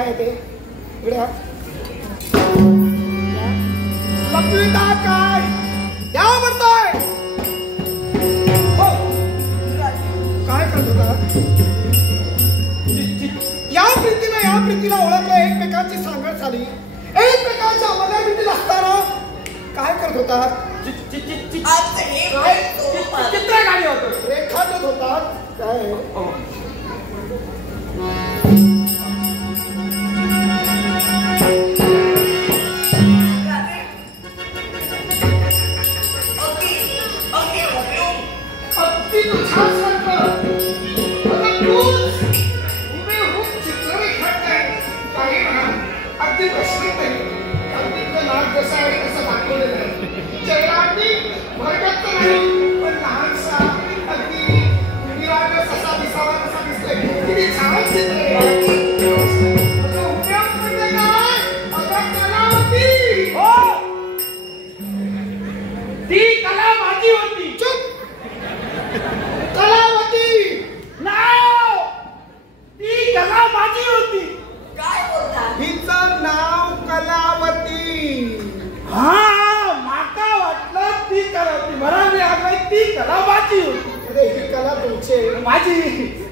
काय ते इकडे लपविता काय द्या म्हणतोय हो काय करत होता या प्रीतीला ओळखलं एकमेकांची सांगड झाली एकमेकांच्या मनावितील असताना काय करत होता चित्र काढले होतं रेखाटत होता काय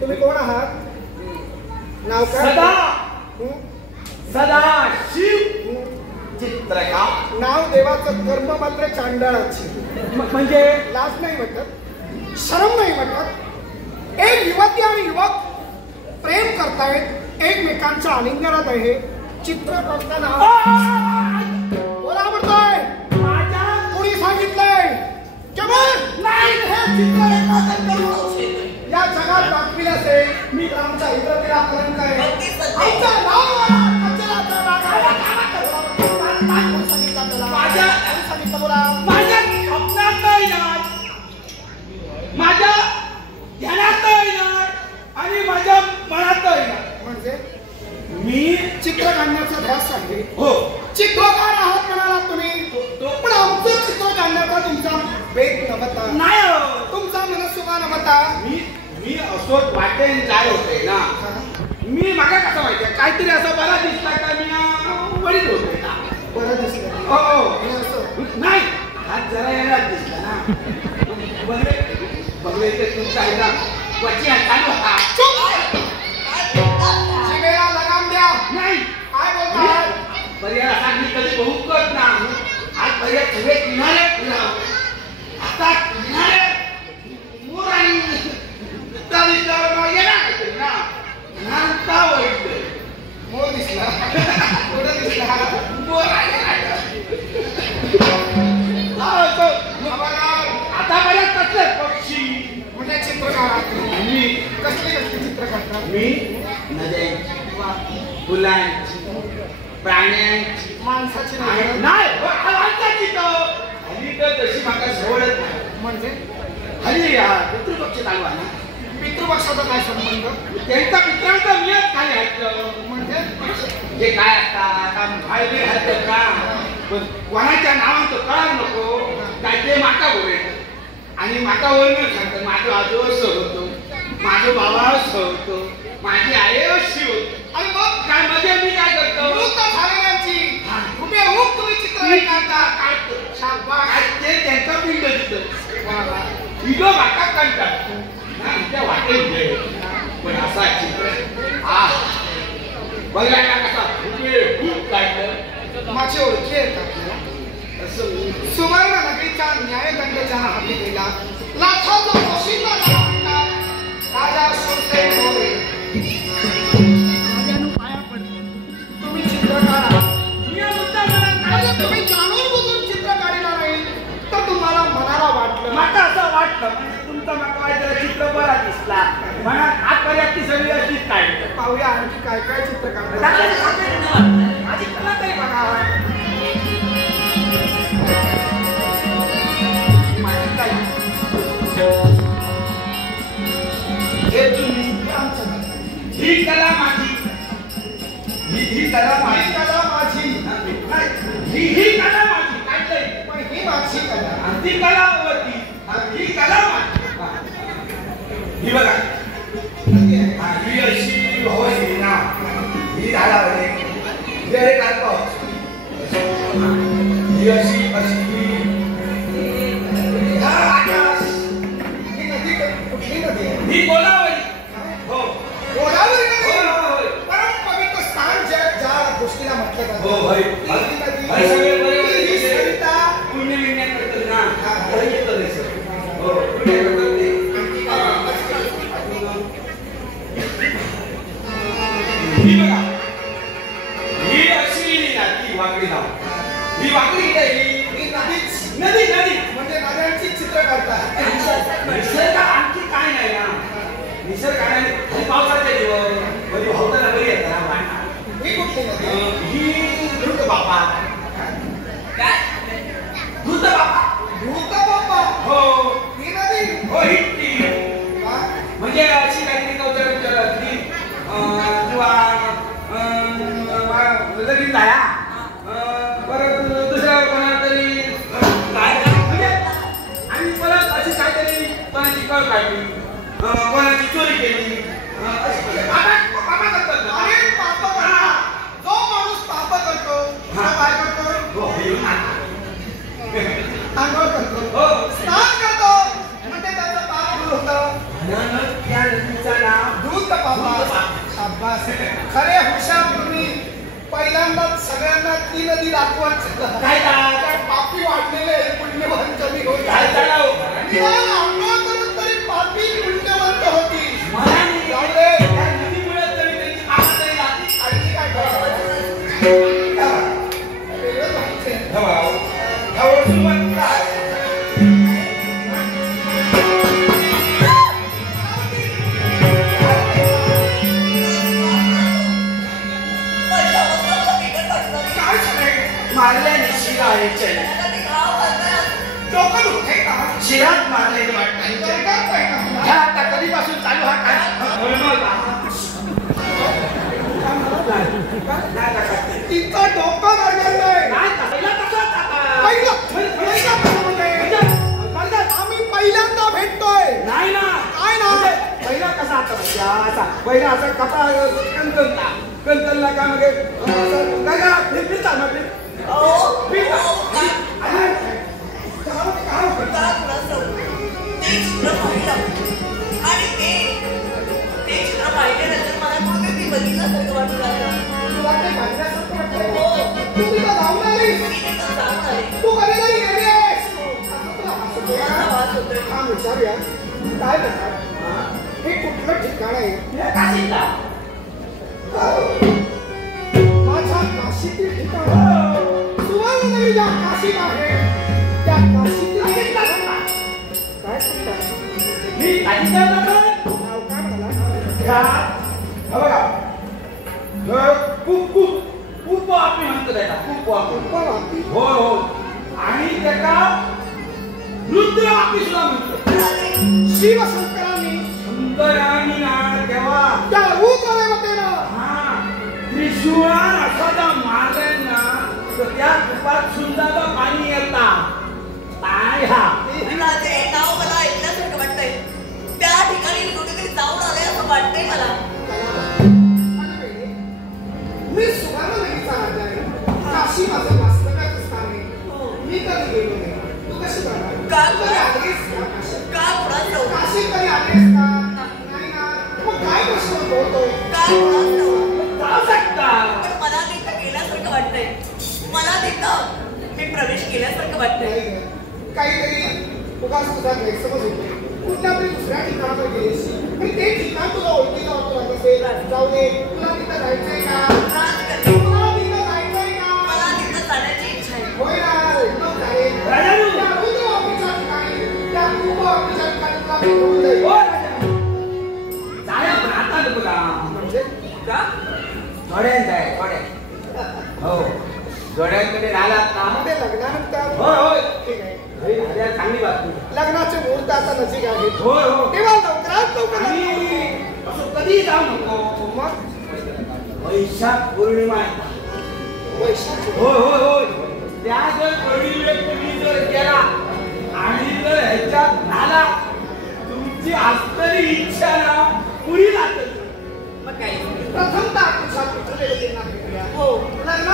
तुम्ही कोण आहात नाव काय सदा शिव चित्रकार नाव देवाचं कर्म मात्र चांडाळाची म्हणजे लाज नाही वाटत शरम नाही वाटत एक युवती आणि युवक प्रेम करतायत एकमेकांच्या आलिंगनात आहे चित्र करताना बोला म्हणतोय कोणी सांगितलंय केवळ नाही हे चित्र या जगात दाखविले असेल मी आमच्या इतरतेला कलंक आहे आमच्या माझ्या ध्यानातही नाही आणि माझ्या मनातही नाही म्हणजे मी चित्र काढण्याचा ध्यास आहे हो चित्रकार आहात म्हणाला तुम्ही पण आमचं चित्र काढण्याचा तुमचा वेग नव्हता नाही तुमचा मनसुबा नव्हता मी असो वाटेन जाय होते ना मी मागा कसं माहितीये काहीतरी असं बरा दिसला का मी वडील होते ना बरं दिसलं हो नाही हात जरा येणार दिसला ना बघले ते तुमचा आहे ना वची हात चालू होता शिवेला लगाम द्या नाही काय बोलतात पर्याय असा मी कधी बहू करत ना आज पर्याय सगळे किनारे आता किनारे मोर आणि मोर दिसला कुठं दिसला मोर आता बऱ्याच कसले पक्षी म्हणजे चित्र काढतात मी कसले कसले चित्र काढतात मी नद्यांची फुलांची प्राण्यांची माणसाची नाही माणसाची हल्ली तर तशी माका सवडच नाही म्हणजे हल्ली पितृपक्ष चालू आहे ना पितृपक्षाचा काय संबंध त्यांचा मित्रांचा नियत काय आहे म्हणजे जे काय असतात भाईबी घालतात का पण कोणाच्या नावाचं कळायला नको काय ते माका बोले आणि माका वरून सांगतात माझं आजोबा होतो माझं बाबा होतो माझी आई अशी होती आणि मग काय मध्ये मी काय करतो झालेल्यांची तुम्ही चित्र काढतो ते त्यांचा पिंड तिथं व्हिडिओ माका काढतात त्या वाटेल पण असा चित्र बघायला कसा खूप काढलं माझी ओळखी येतात असं सुवर्ण नगरीच्या न्यायदंडाच्या हाती गेला लाखांचा पोशिंदा राजा सुरसेन होते राजानु पाया पडले तुम्ही चित्र काढा तुम्ही जाणून बुजून चित्र काढला नाही तर तुम्हाला मनाला वाटलं माका असं वाटलं म्हणजे तुमचा माका वाटलं चित्र बरा दिसला म्हणा आजपर्यंत ती सगळी अशीच काढली पाहूया आणखी काय काय चित्र काढतात माझी कला तरी बघावा हे तुम्ही ही कला माझी ही कला माझी कला माझी ही कला माझी काढलंय पण ही माझी कला आणि ती कला होती ही कला माझी ही बघा ही अशी भाऊ ना ही झाला हे काढतो ही अशी आकाश ही नदी कुठली नदी आहे? ही गोदावरी. हो गोदावरी नदी. हो परम पवित्र स्थान ज्या गोष्टीला म्हटलं जातं. हो भाई सगळे बरोबर ही सरिता पुण्य विण्या करतात ना. खरं येतं नाही सर. हो पुण्य करतात ते. ही बघा ही अशी नदी वाकडी नाव. ही वाकडी काय ही नदीच. नदी नदी म्हणजे नद्यांची चित्र काढतात. निसर्ग आणखी काय नाही ना. निसर्ग आणि पावसाचे दिवस म्हणजे भावताना बरी येतात ना. ही कुठली नदी? ही धृत बापा. काय धृत बापा? भूत बाप्पा. हो ही नदी. हो ही ती वा. म्हणजे अशी काहीतरी कौतुक ती किंवा लगीन झाल्या परत दुसऱ्या कोणाला तरी म्हणजे आणि परत अशी काहीतरी कोणाची कळ काढली कोणाची चोरी केली अरे पाप करणार. जो माणूस पाप करतो तो काय करतो? आंघोळ करतो. स्नान करतो म्हणजे त्याचं पाप दूर होतं. त्या नदीचं नाव दूध बाबा. शाबास. खरे हुशार तुम्ही. पहिल्यांदाच सगळ्यांना ती नदी दाखवायचं. काय पापी वाढलेले पुण्यवान कमी होईल. काय चालव निदान आंघोळ करून तरी पापी पुण्यवंत होती. मला जाऊ दे. त्या नदीमुळे तरी त्यांची कामं तरी जातील. आणखी काय करावं? वेगळं माहिती मारल्याने शिरा आहे चल डोकं दुखते का? शिरात मारलेले वाटतं. ह्या आता कधीपासून चालू हा काय तिचं डोकं गरगरलंय. आम्ही पहिल्यांदा भेटतोय. नाही ना काय ना? पहिला कसा आता पहिला असा कपडा कंतनला काय म्हणजे फिरता ना तू कधीतरी गेलीस? विचारूया काय म्हणतात? हे कुठलं ठिकाण आहे? माझ्या काशीतील ठिकाण. सुवर्णनगरी ज्या काशीत आहे त्या काशीतील काय म्हणतात? मी नाव काय म्हणाला? खूप खूप खूप वापी म्हणतो त्याला खूप वापी. हो हो आणि त्याला रुद्र वापी सुद्धा म्हणतो. शिवशंकरांनी शंकरांनी ना तेव्हा त्या रूपदेवतेनं त्रिशूळान असा मारलाय ना तर त्या कुपात सुंदर पाणी येतात. काय हा नाव मला ऐकल्यासारखं वाटतंय. त्या ठिकाणी कुठेतरी जाऊन आले असं वाटतंय मला. मी सुवर्णनगरीचा राजा आहे. काशी माझं वास्तव्याचं स्थान आहे. मी कधी गेलो नाही. तू कशी करणार? का आलीस का कुणाचं काशी कधी आलीस का? नाही ना. मग काय प्रश्न बोलतोय? काय कुणाचं जाऊ शकता. पण मला तिथं गेल्यासारखं वाटतंय. मला तिथं मी प्रवेश केल्यासारखं वाटतंय. काहीतरी उगाच तुझा गैरसमज होतो. कुठल्या तरी दुसऱ्या ठिकाणावर गेलीस आणि ते ठिकाण तुला ओळखीचं वाटत असेल. जाऊ दे. तुला तिथं जायचंय का? तुला तिथं जायचंय का? मला तिथं जाण्याची इच्छा आहे. होय ना. मग जाईल. राजानू. त्या रुद्र वापीच्या ठिकाणी त्या खूप वापीच्या ठिकाणी तुला घेऊन जाईल. हो राजा. जाया पण आता नको का? म्हणजे का? थोड्यांचा आहे थोड्या. हो थोड्यांकडे राहिलात ना. म्हणजे लग्नानंतर होय होय ठीक आहे. चांगली बातमी. लग्नाचे मुहूर्त आता नजीक आहेत. होय हो तेव्हा लवकरात लवकर आणि असं कधी जाऊ नको. मग वैशाख पौर्णिमा आहे. वैशाख होय होय होय त्या जर पौर्णिमेत तुम्ही जर गेला आणि जर ह्याच्यात झाला तुमची असणारी इच्छा ना पुरी लागते. मग काय प्रथमतः तुझ्या पुत्रदेवतेंना भेटूया. हो लग्न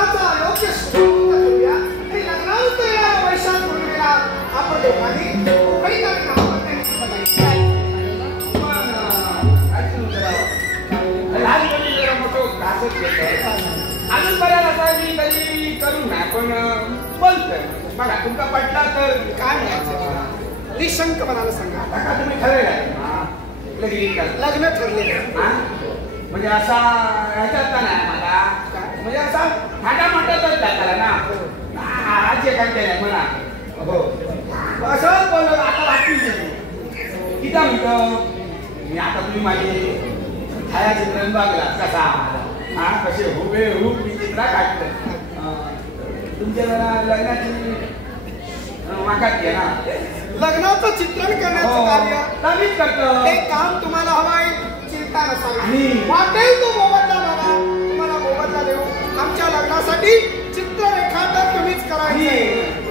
तरी करू नाही पण बोलतोय बघा तुमचा पटला तर काय म्हणायचं निशंक मनाला सांगा. आता तुम्ही ठरवलंय लग्न ठरलेलं म्हणजे असा ह्याच्यात का नाही मला म्हणजे असा फाटा माटतच जाताला ना आज एका केल्या म्हणा हो असं बोलत आता वाटली किती म्हणतो मी आता तुम्ही माझी छायाचित्रण बघला कसा हा कसे हुबे हुब मी चित्रा काढलं तुमच्या लग्नाची मागात घ्या ना लग्नाचं चित्रण करण्याचं कार्य नवीन करतो ते काम तुम्हाला हवाय चिंता नसावी वाटेल तो मोबदला बघा तुम्हाला मोबदला देऊ. आमच्या लग्नासाठी चित्ररेखाटन तुम्हीच करायचे.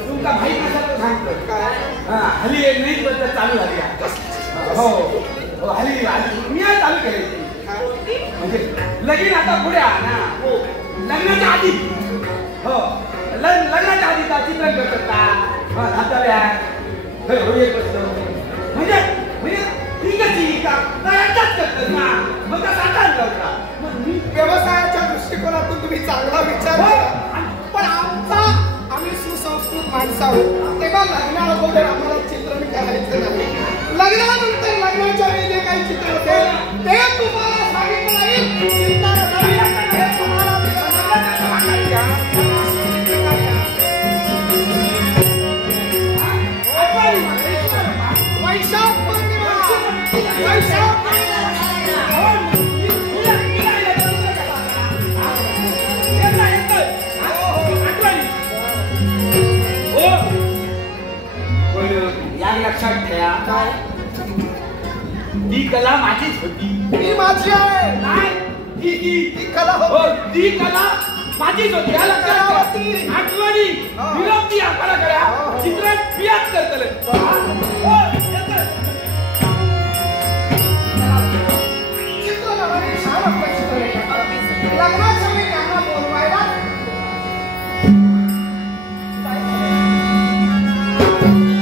तुमचा भाई कसा तो सांगतो काय हल्ली एक नवीन पद्धत चालू झाली हो हो हल्ली मी चालू केली म्हणजे लगीन आता पुढे ना हो लग्नाच्या आधी हो लग्नाच्या आधी चित्रण करतात हाताव्या म्हणजे व्यवसायाच्या दृष्टिकोनातून तुम्ही चांगला विचार केला पण आम्ही सुसंस्कृत माणसं आहोत तेव्हा लग्ना अगोदर आम्हाला चित्रण करायचं नाही. लग्नानंतर लग्नाच्या वेळी जे काही चित्र असेल ते तुम्हाला सांगितलं नाही. चिंता नसावी हे तुम्हाला वैशाख पौर्णिमा वैशाख या लक्षात ठेवा ती कला माझीच होती. ही माझी आहे नाही ती कला हो ती कला माझीच होती. या लक्षात आठवणी विनंती आपल्याला करा चित्रण बियाच करतले